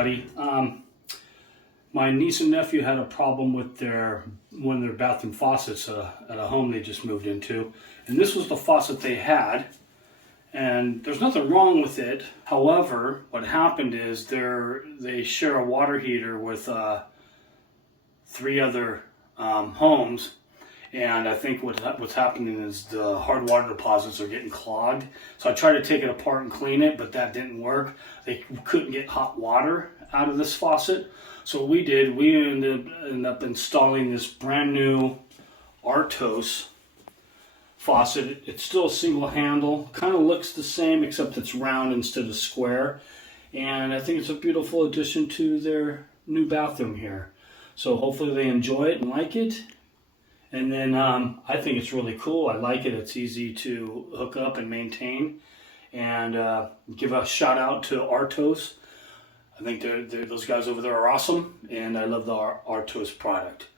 everybody. My niece and nephew had a problem with one of their bathroom faucets at a home they just moved into. And this was the faucet they had. And there's nothing wrong with it. However, what happened is they share a water heater with 3 other homes. And I think what's happening is the hard water deposits are getting clogged. So I tried to take it apart and clean it, but that didn't work. They couldn't get hot water out of this faucet. So what we did, we ended up installing this brand new Artos faucet. It's still a single handle, kind of looks the same except it's round instead of square. And I think it's a beautiful addition to their new bathroom here. So hopefully they enjoy it and like it. And then I think it's really cool. I like it. It's easy to hook up and maintain. And give a shout out to Artos. I think those guys over there are awesome. And I love the Artos product.